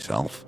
myself.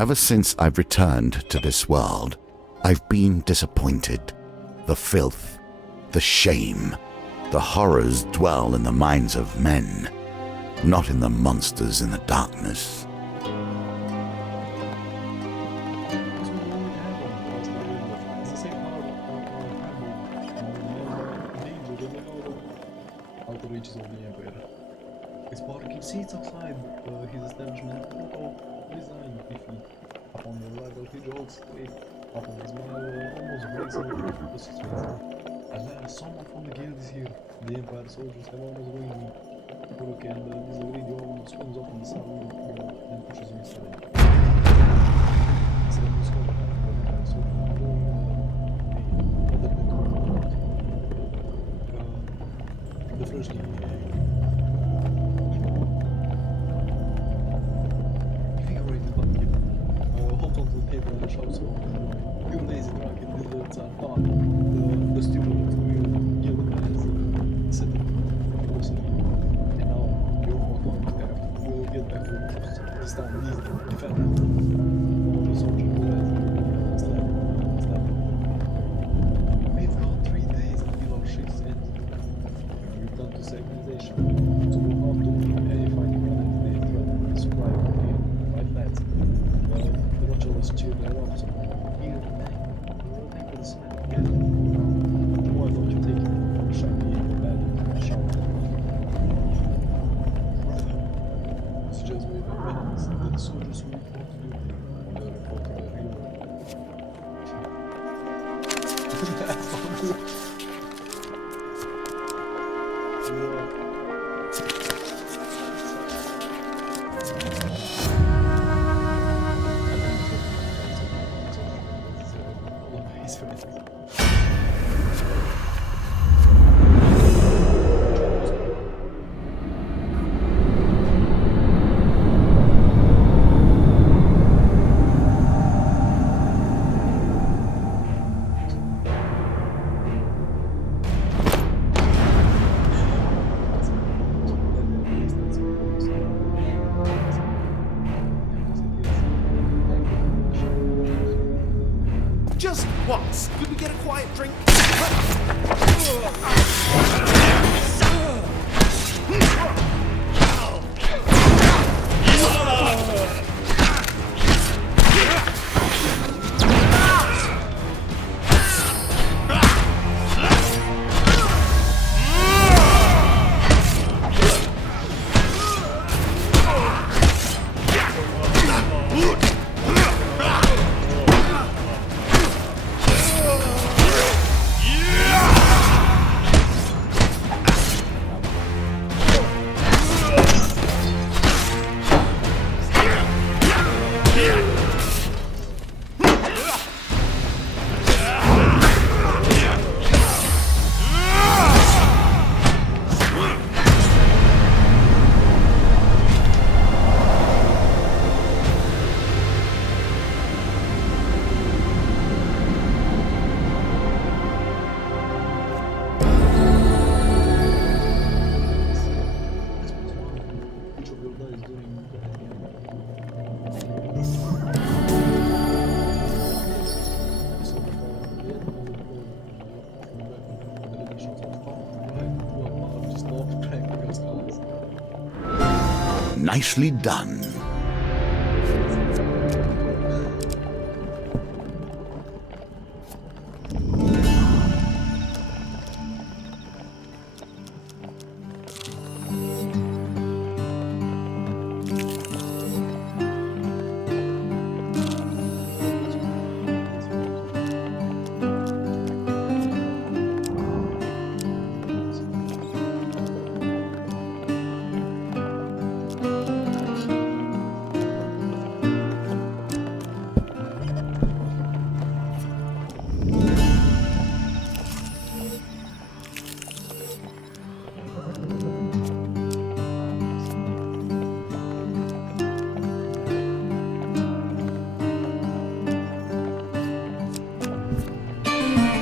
Ever since I've returned to this world, I've been disappointed. The filth, the shame, the horrors dwell in the minds of men, not in the monsters in the darkness. Seats outside his establishment. Resign if he, upon the arrival, he jolts away. Upon his smile, almost breaks into the situation. Alas, someone from the guild is here. The Empire soldiers have almost ruined me. Kuruk and this lady almost swings open the saddle and pushes me aside. Instead of discovering how the Empire soldiers are going, the first holds onto the table and shouts, "You lazy drunken lizards are fun." The steward will give it as said also. And now you're not going to have. We'll get back to the coast. This time easy. Defend it. All the soldiers will stand. We've got 3 days until our shift ends. Return to civilization. So we'll not do any fighting until they threaten the supply of the right lads. The Rochellers cheered their arms. Here, we'll make the cement again. Why don't you take it? Shiny and bad and shout. Suggest we have minutes. The soldiers will report to you. The report to the hero. Just once, could we get a quiet drink? Just north of Ghost Palace. Nicely done.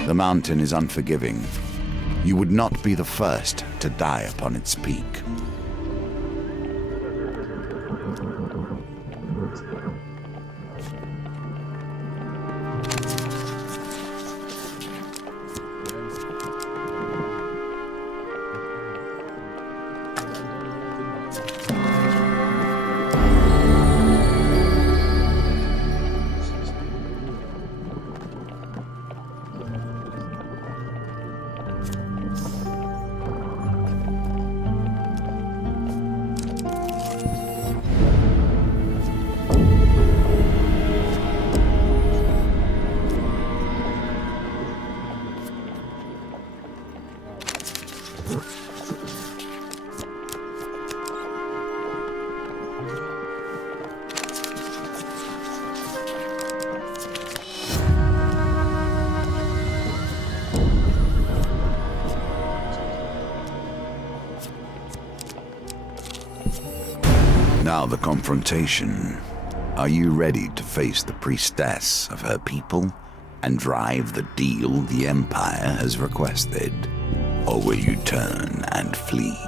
The mountain is unforgiving. You would not be the first to die upon its peak. Now the confrontation. Are you ready to face the priestess of her people and drive the deal the Empire has requested? Or will you turn and flee?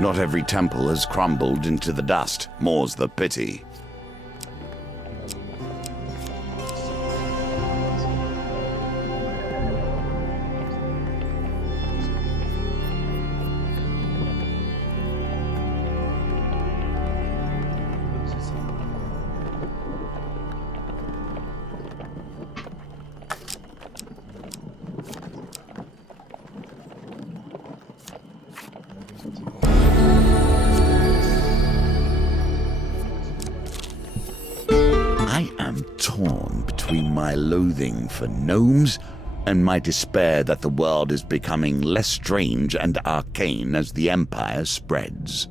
Not every temple has crumbled into the dust, more's the pity. I am torn between my loathing for gnomes and my despair that the world is becoming less strange and arcane as the Empire spreads.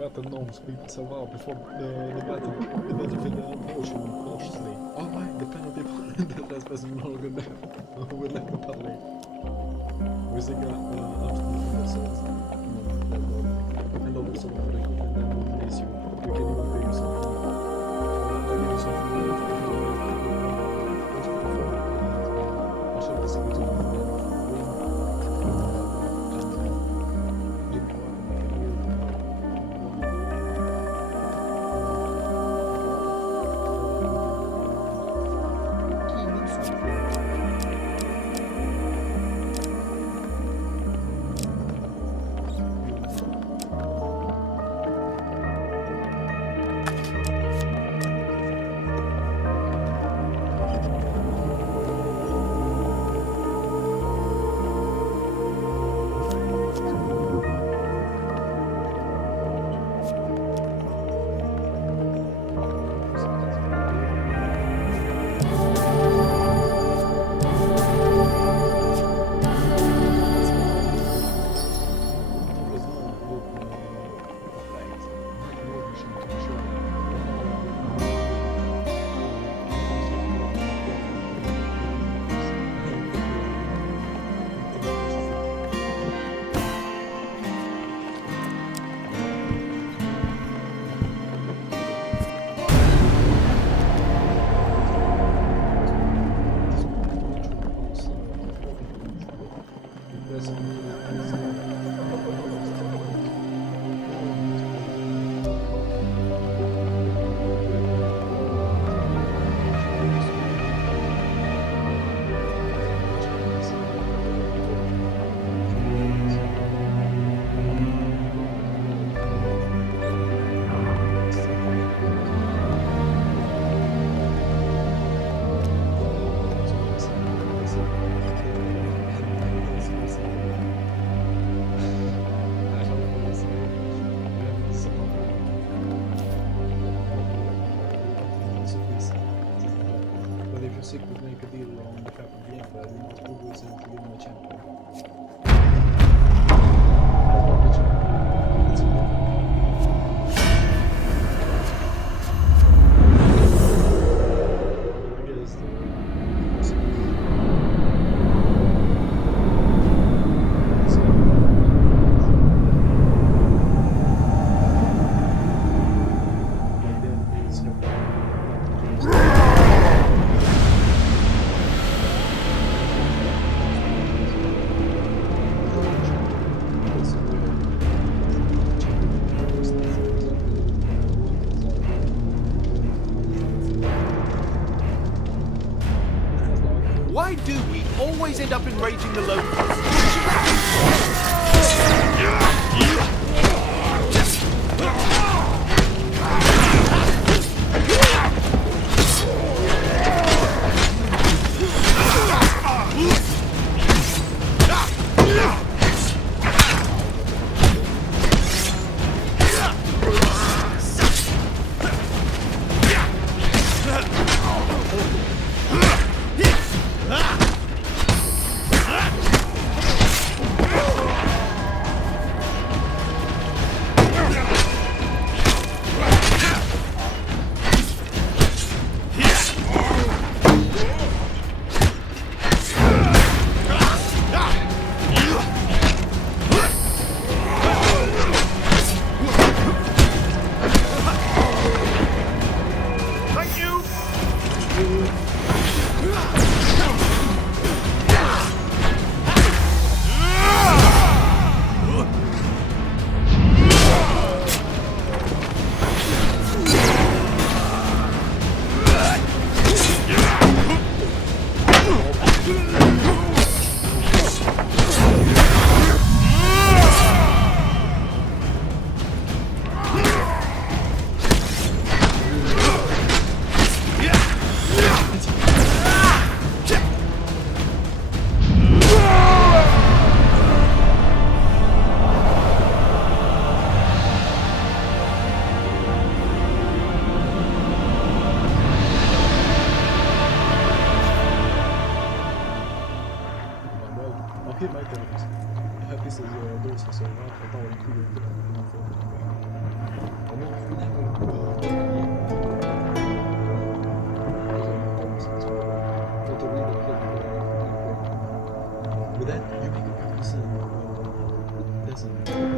Better gnomes people survive before the battlefield approaching cautiously. Oh my, the penalty for the last person no longer there. We left the penalty. We sing afternoon episodes. And also for the equipment that will place you. We can even pay you something. I'll give you something more to do. I should listen to the Sick would make a deal on the fact of the Emperor, we must prove ourselves to be my champion. Why do we always end up enraging the locals? Okay, my turn. This is those for so I thought I included the Ama never But then you make a big listen. Doesn't